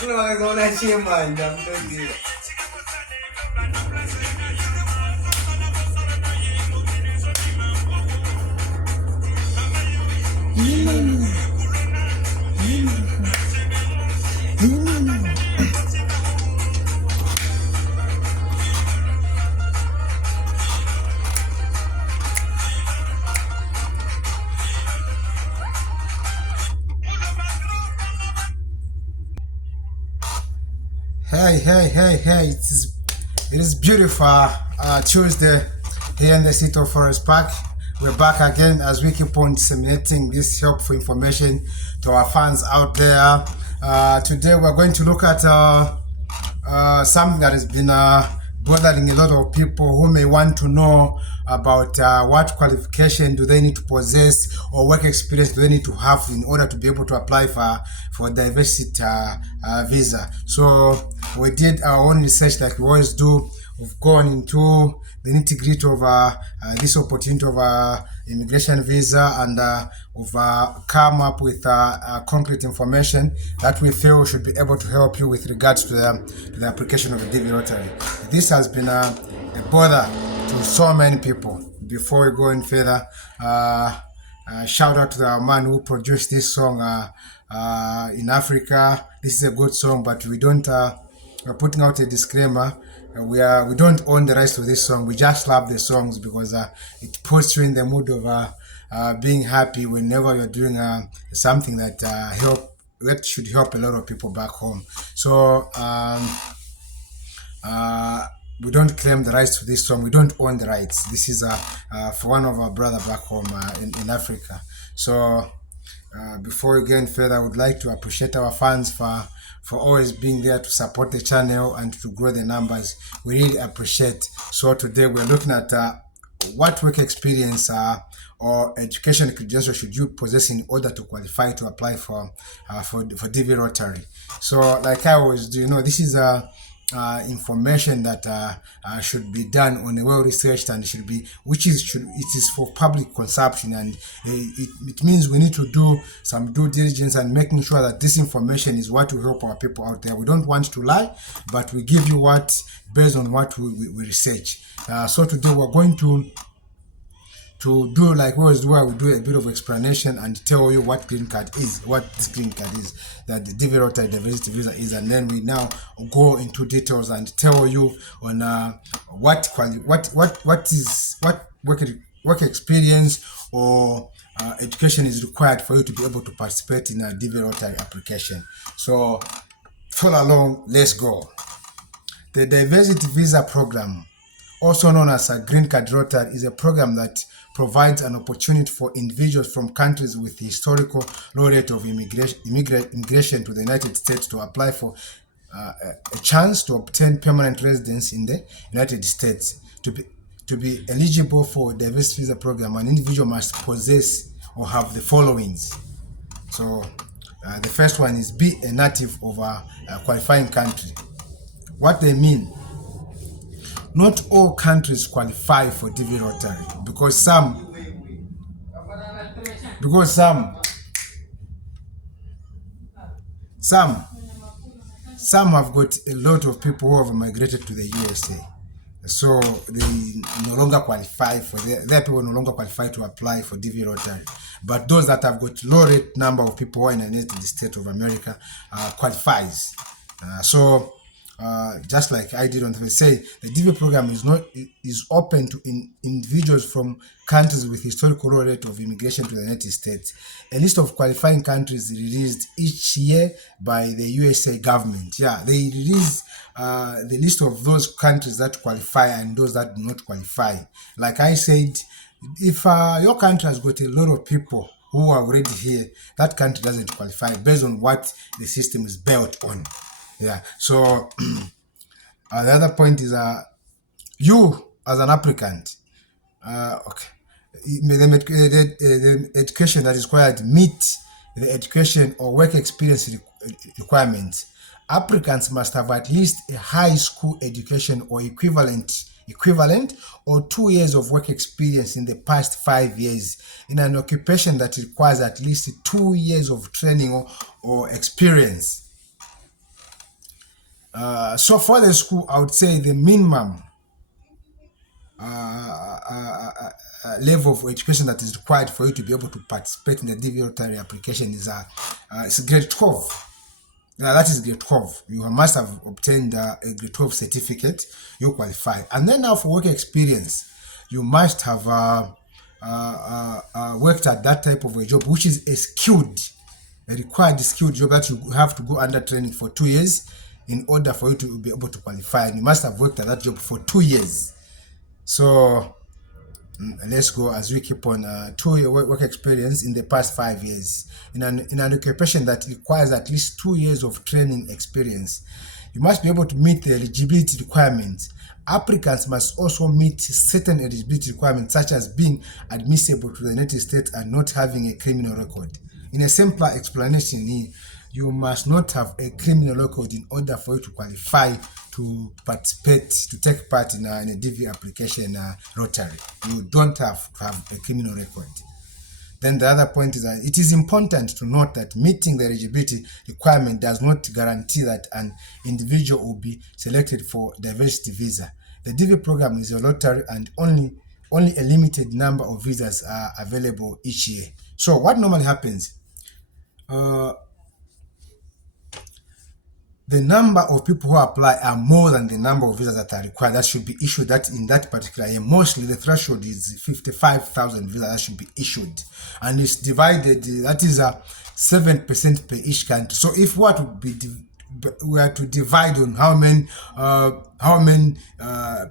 Kuna wakaona chema ndamtoti. Hey, it is beautiful Tuesday here in the city of Forest Park. We're back again as we keep on disseminating this helpful information to our fans out there. Today we're going to look at something that has been bothering a lot of people who may want to know about what qualification do they need to possess or work experience do they need to have in order to be able to apply for diversity visa. So we did our own research like we always do. We've gone into the nitty-gritty of this opportunity of immigration visa, and we've come up with concrete information that we feel should be able to help you with regards to the application of the DV lottery. This has been a bother to so many people. Before we go any further, shout out to the man who produced this song in Africa. This is a good song, but we don't. We're putting out a disclaimer. We don't own the rights to this song. We just love the songs because it puts you in the mood of being happy whenever you're doing something that should help a lot of people back home. So we don't claim the rights to this song. We don't own the rights. This is for one of our brother back home in Africa. So before we go any further, I would like to appreciate our fans for always being there to support the channel and to grow the numbers. We really appreciate. So today we're looking at what work experience or education credential should you possess in order to qualify to apply for DV lottery. So like I always do, this is information that should be done on a well researched and it is for public consumption, and it means we need to do some due diligence and making sure that this information is what will help our people out there. We don't want to lie, but we give you what based on what we research. So today we're going to do like we always do, I will do a bit of explanation and tell you what green card is, what this green card is, that the DV lottery diversity visa is, and then we now go into details and tell you on what work experience or education is required for you to be able to participate in a DV lottery application. So follow along, let's go. The diversity visa program, also known as a green card lottery, is a program that provides an opportunity for individuals from countries with historical low rate of immigration to the United States to apply for a chance to obtain permanent residence in the United States. To be eligible for diversity visa program, an individual must possess or have the followings. So the first one is be a native of a qualifying country. What they mean: not all countries qualify for DV lottery because some have got a lot of people who have migrated to the USA, so they no longer qualify for their people no longer qualify to apply for DV lottery. But those that have got low rate number of people who are in the United States of America qualifies. Just like I did on the say, the DV program is open to individuals from countries with historical low rate of immigration to the United States. A list of qualifying countries is released each year by the USA government. Yeah, they release the list of those countries that qualify and those that do not qualify. Like I said, if your country has got a lot of people who are already here, that country doesn't qualify based on what the system is built on. Yeah, so the other point is you as an applicant, okay, the education that is required meet the education or work experience requirements. Applicants must have at least a high school education or equivalent or 2 years of work experience in the past 5 years in an occupation that requires at least 2 years of training or experience. So for the school, I would say the minimum uh, uh, level of education that is required for you to be able to participate in the DV lottery application is it's grade 12. Now that is grade 12. You must have obtained a grade 12 certificate. You qualify. And then now for work experience, you must have worked at that type of a job, which is a required skilled job that you have to go under training for 2 years in order for you to be able to qualify. And you must have worked at that job for 2 years. So let's go as we keep on 2-year work experience in the past 5 years in an occupation that requires at least 2 years of training experience. You must be able to meet the eligibility requirements. Applicants must also meet certain eligibility requirements, such as being admissible to the United States and not having a criminal record. In a simpler explanation, you must not have a criminal record in order for you to qualify to participate, to take part in a DV application lottery. You don't have to have a criminal record. Then the other point is that it is important to note that meeting the eligibility requirement does not guarantee that an individual will be selected for diversity visa. The DV program is a lottery and only a limited number of visas are available each year. So what normally happens, the number of people who apply are more than the number of visas that are required that should be issued that in that particular year. Mostly the threshold is 55,000 visas that should be issued, and it's divided, that is 7% per each country. So if we are to divide on how many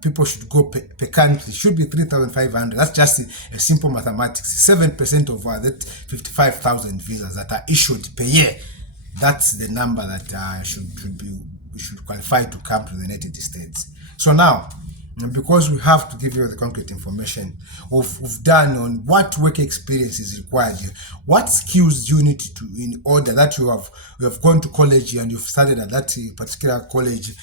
people should go per country, should be 3,500. That's just a simple mathematics. 7% of that 55,000 visas that are issued per year, that's the number that should qualify to come to the United States. So now, because we have to give you the concrete information, we've done on what work experience is required, what skills you need to, in order that you have gone to college and you've studied at that particular college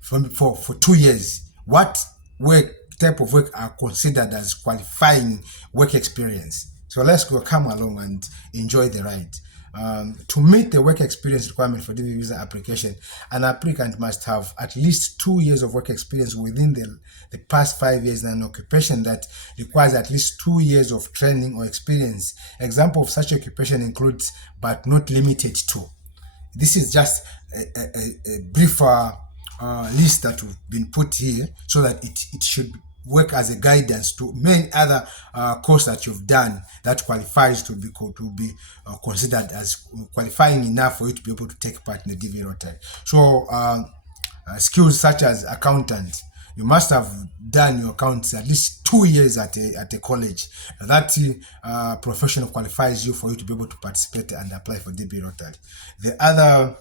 for 2 years. What type of work are considered as qualifying work experience? So let's go, come along and enjoy the ride. To meet the work experience requirement for DV visa application, an applicant must have at least 2 years of work experience within the past 5 years in an occupation that requires at least 2 years of training or experience. Example of such occupation includes, but not limited to. This is just a brief list that have been put here so that it should work as a guidance to many other courses that you've done that qualifies to be considered as qualifying enough for you to be able to take part in the DV lottery. So skills such as accountant, you must have done your accounts at least 2 years at a college. That profession qualifies you for you to be able to participate and apply for DB lottery. The other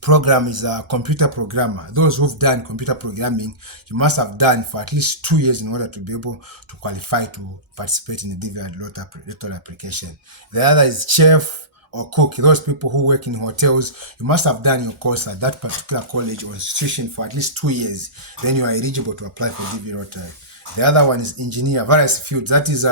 program is a computer programmer. Those who've done computer programming, you must have done for at least 2 years in order to be able to qualify to participate in the DV lottery application. The other is chef or cook. Those people who work in hotels, you must have done your course at that particular college or institution for at least 2 years. Then you are eligible to apply for DV lottery. The other one is engineer, various fields. That is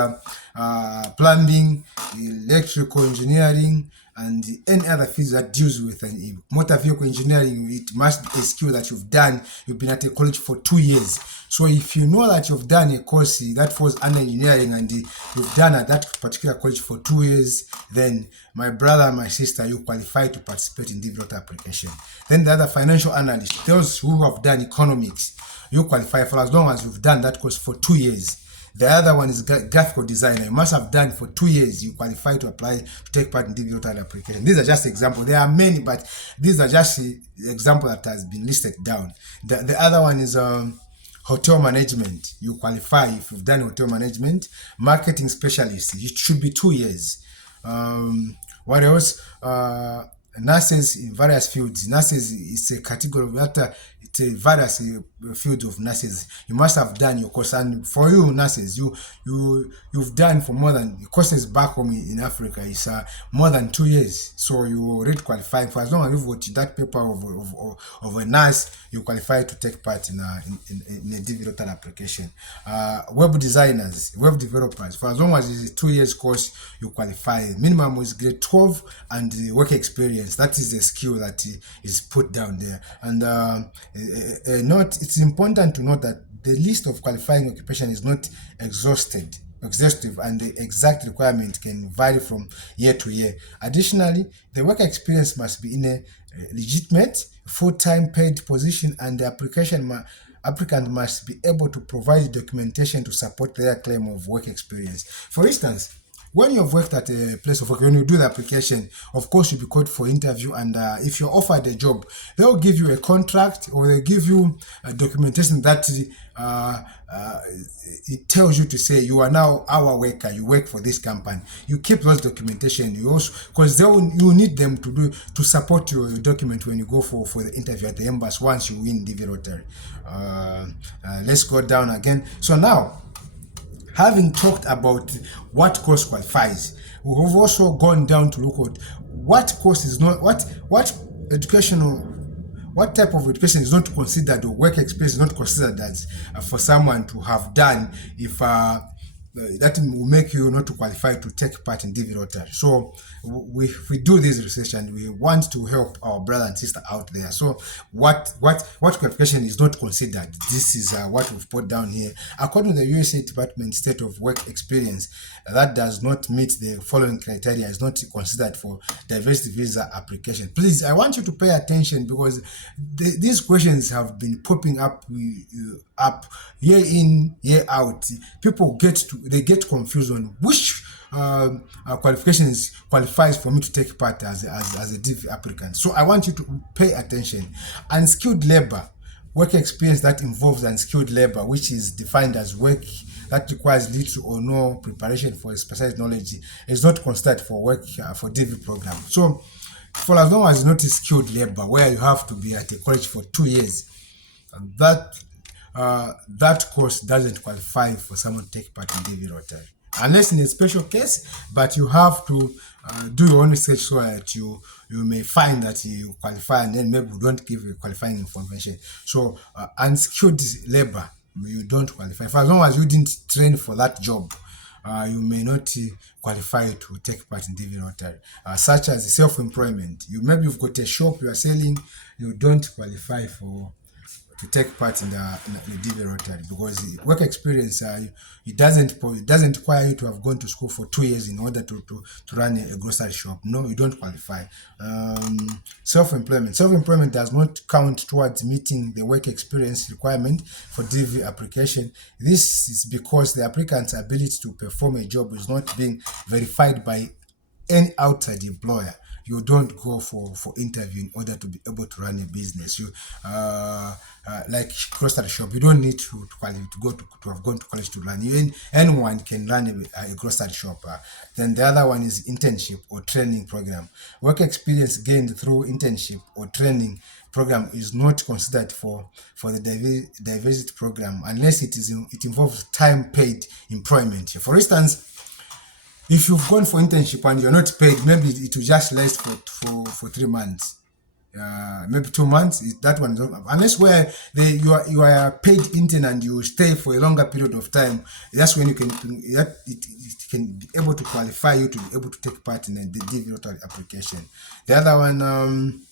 plumbing, electrical engineering, and any other fields that deals with motor vehicle engineering. It must be a skill that you've done. You've been at a college for 2 years. So if you know that you've done a course that falls under engineering and you've done at that particular college for 2 years, then my brother and my sister, you qualify to participate in DV lottery application. Then the other, financial analyst, those who have done economics, you qualify for as long as you've done that course for 2 years. The other one is graphical designer. You must have done for 2 years. You qualify to apply to take part in DV lottery application. These are just examples. There are many, but these are just the example that has been listed down. The other one is hotel management. You qualify if you've done hotel management. Marketing specialist. It should be 2 years. What else? Nurses in various fields. Nurses is a category that it's a various field of nurses, you must have done your course. And for you nurses, you've done for more than courses back home in Africa is more than 2 years. So you already qualify. For as long as you've got that paper of a nurse, you qualify to take part in a DV Lottery application. Web designers, web developers, for as long as it's a 2 years course, you qualify. Minimum is grade 12 and the work experience. That is the skill that is put down there. And it's important to note that the list of qualifying occupation is not exhaustive, and the exact requirement can vary from year to year. Additionally, the work experience must be in a legitimate, full-time paid position, and the applicant must be able to provide documentation to support their claim of work experience. For instance, when you've worked at a place of work, when you do the application, of course you'll be called for interview, and if you're offered a job, they'll give you a contract, or they'll give you a documentation that it tells you to say you are now our worker, you work for this company. You keep those documentation. You also, because you need them to support your document when you go for the interview at the embassy once you win DV Lottery. Let's go down again. So now, having talked about what course qualifies, we have also gone down to look at what course is not, what type of education is not considered, or work experience is not considered as for someone to have done, if that will make you not to qualify to take part in DV Lottery. So we do this research, and we want to help our brother and sister out there. So what qualification is not considered? This is what we've put down here. According to the USA Department State of Work Experience, that does not meet the following criteria is not considered for diversity visa application. Please, I want you to pay attention, because these questions have been popping up year in, year out. People get confused on which qualifications qualifies for me to take part as a DV applicant. So I want you to pay attention. Unskilled labor, work experience that involves unskilled labor, which is defined as work that requires little or no preparation for a specialized knowledge, is not considered for work for DV program. So for as long as it's not skilled labor, where you have to be at a college for 2 years, that course doesn't qualify for someone to take part in DV Lottery, unless in a special case. But you have to do your own research so that you may find that you qualify, and then maybe we don't give you qualifying information. So unskilled labor, you don't qualify. For as long as you didn't train for that job, you may not qualify to take part in DV Lottery. Such as self-employment, maybe you've got a shop you are selling, you don't qualify to take part in the DV Lottery, because work experience it doesn't require you to have gone to school for 2 years in order to run a grocery shop. No, you don't qualify. Self-employment does not count towards meeting the work experience requirement for DV application. This is because the applicant's ability to perform a job is not being verified by any outside employer. You don't go for interview in order to be able to run a business. You like grocery shop, you don't need to have gone to college to run. Anyone can run a grocery shop. Then the other one is internship or training program. Work experience gained through internship or training program is not considered for the diversity program, unless it involves time paid employment. For instance, if you've gone for internship and you're not paid, maybe it will just last for 3 months, maybe 2 months. That one, unless where you are a paid intern and you stay for a longer period of time, that's when it can be able to qualify you to be able to take part in the DV Lottery application. The other one,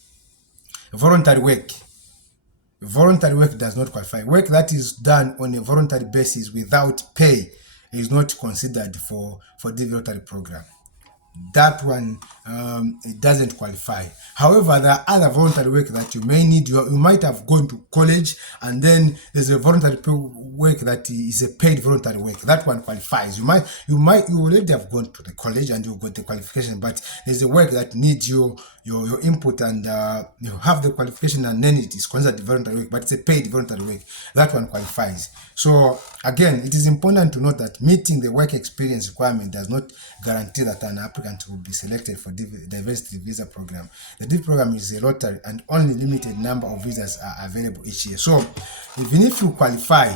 voluntary work. Voluntary work does not qualify. Work that is done on a voluntary basis without pay is not considered for DV Lottery program. That one, it doesn't qualify. However, there are other voluntary work that you may need. You might have gone to college, and then there's a voluntary work that is a paid voluntary work. That one qualifies. You already have gone to the college and you got the qualification, but there's a work that needs your input, and you have the qualification, and then it is considered voluntary work, but it's a paid voluntary work. That one qualifies. So again, it is important to note that meeting the work experience requirement does not guarantee that an applicant applicant will be selected for diversity visa program. The DV program is a lottery and only limited number of visas are available each year. So even if you qualify,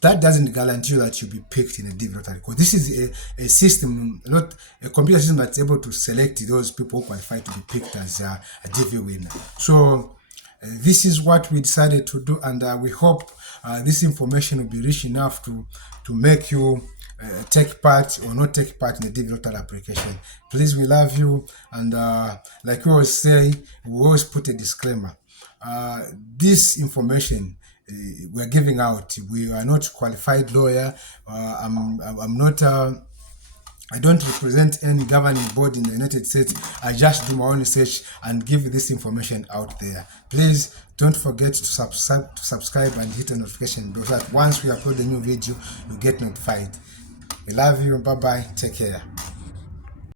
that doesn't guarantee you that you'll be picked in a DV lottery, because this is a system, not a computer system that's able to select those people who qualify to be picked as a DV winner. So this is what we decided to do, and we hope this information will be rich enough to make you take part or not take part in the DV lottery application. Please, we love you, and like we always say, we always put a disclaimer. This information we're giving out, we are not qualified lawyer. I'm not. I don't represent any governing body in the United States. I just do my own research and give this information out there. Please don't forget to subscribe and hit the notification bell so that once we upload a new video, you get notified. We love you. Bye bye. Take care.